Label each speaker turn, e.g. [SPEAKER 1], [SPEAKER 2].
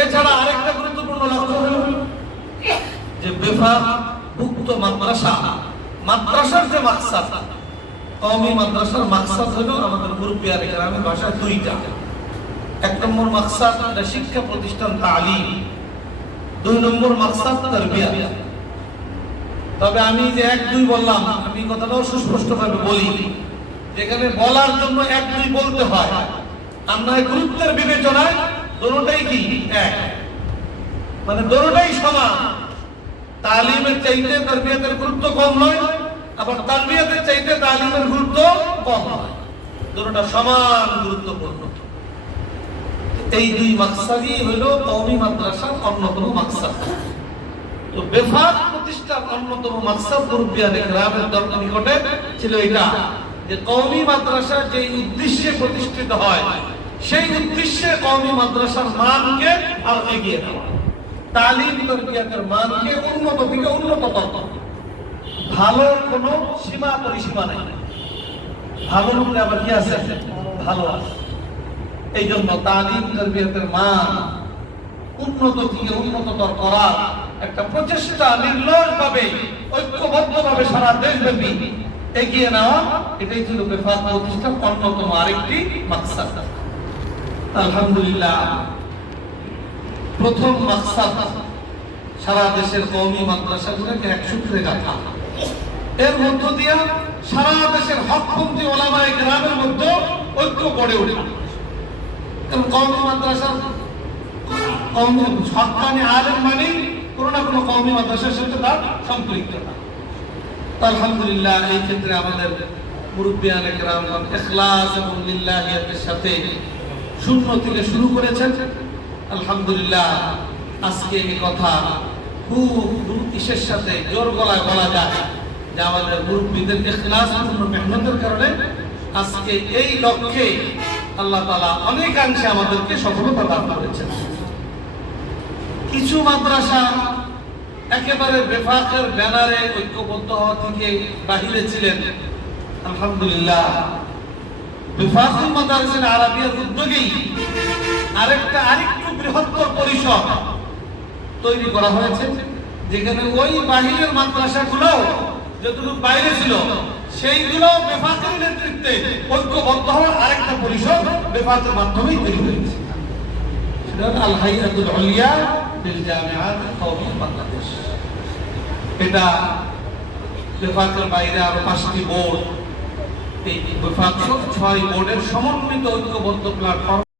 [SPEAKER 1] এছাড়া আরেকটা গুরুত্বপূর্ণ লক্ষ্য হল যে বেফাক মুক্ত মাদ্রাসা, মাদ্রাসার যে মাকসাদ, কওমি মাদ্রাসার মাকসাদ আমাদের গ্রামের দুইটা। এক নম্বর মাকসাদ শিক্ষা প্রতিষ্ঠান তালিম। দুই নম্বর মাকসাদ তারবিয়া তবে আমি যে এক দুই বললাম, আমি কথাটাও সুস্পষ্টভাবে বলি। যেখানে বলার জন্য এক দুই বলতে হয়। আমরা গুরুত্বের বিবেচনায় কি? এক। মানে সমান। তালিমের চাইতে গুরুত্ব কম নয়, আবার চাইতে তালিমের গুরুত্ব কম নয়। সমান গুরুত্বপূর্ণ। এই দুই মাকসাদই হইল কওমি মাদ্রাসার অন্যতম মাকসাদ। তো বেফাক প্রতিষ্ঠার অন্যতম মাকসাদ মুরব্বিয়ান ইকরামের দরকার নিকটে ছিল এটা যে কওমি মাদ্রাসা যে উদ্দেশ্যে প্রতিষ্ঠিত হয় সেই উদ্দেশ্যে কওমি মাদ্রাসার মানকে আর এগিয়ে দেওয়া তালিম তরবিয়াতের মানকে উন্নত থেকে উন্নত করা। ভালোর কোনো সীমা পরিসীমা নেই। ভালোর উপরে আবার কি আছে? ভালো আছে। এই জন্য তালিম তরবিয়তের মান উন্নত থেকে উন্নততর করা একটা প্রচেষ্টা নির্লয় ভাবে ঐক্যবদ্ধ ভাবে সারা দেশব্যাপী এগিয়ে নেওয়া, এটাই ছিল বেফাত প্রতিষ্ঠার অন্যতম আরেকটি মাকসাদ। আলহামদুলিল্লাহ। প্রথম মাকসাদ সারা দেশের কওমি মাদ্রাসাগুলোকে এক সূত্রে রাখা এর মধ্য সারা দেশের হকপন্থী ওলামায়ে গ্রামের মধ্যে ঐক্য গড়ে ওঠা। কারণ কওমি মাদ্রাসা, কওমি হক্কানি আলেম মানে কোনো না কোনো কওমি মাদ্রাসার সাথে তার সম্পৃক্ততা আলহামদুলিল্লাহ, এই ক্ষেত্রে আমাদের মুরব্বিয়ান একরাম ইখলাস এবং সাথে শূন্য থেকে শুরু করেছেন। আলহামদুলিল্লাহ, আজকে এই কথা খুব ইসের সাথে জোর গলায় বলা যায় যে আমাদের মুরব্বীদের ইখলাস পূর্ণ মেহনতের কারণে আজকে এই লক্ষ্যে আল্লাহ তালা অনেকাংশে আমাদেরকে সফলতা দান করেছেন। কিছু মাদ্রাসা একেবারে বেফাকের ব্যানারে ঐক্যবদ্ধ হওয়া থেকে বাহিরে ছিলেন। আলহামদুলিল্লাহ বেফাকুল মাদারিসের আরাবিয়ার উদ্যোগেই আরেকটা, আরেকটু বৃহত্তর পরিসর তৈরি করা হয়েছে, যেখানে ওই বাহিরের মাদ্রাসাগুলো যতটুকু বাইরে ছিল সেইগুলো বেফাকের নেতৃত্বে ঐক্যবদ্ধ হওয়ার আরেকটা পরিসর বেফাকের মাধ্যমেই তৈরি হয়েছে। সেটা হলো আল হাইয়াতুল উলিয়া লিল জামিআত কওমি বাংলাদেশ। এটা বেফাকের বাইরে আরও পাঁচটি বোর্ড ছয় বোর্ডের সমন্বিত ঐক্যবদ্ধ প্ল্যাটফর্ম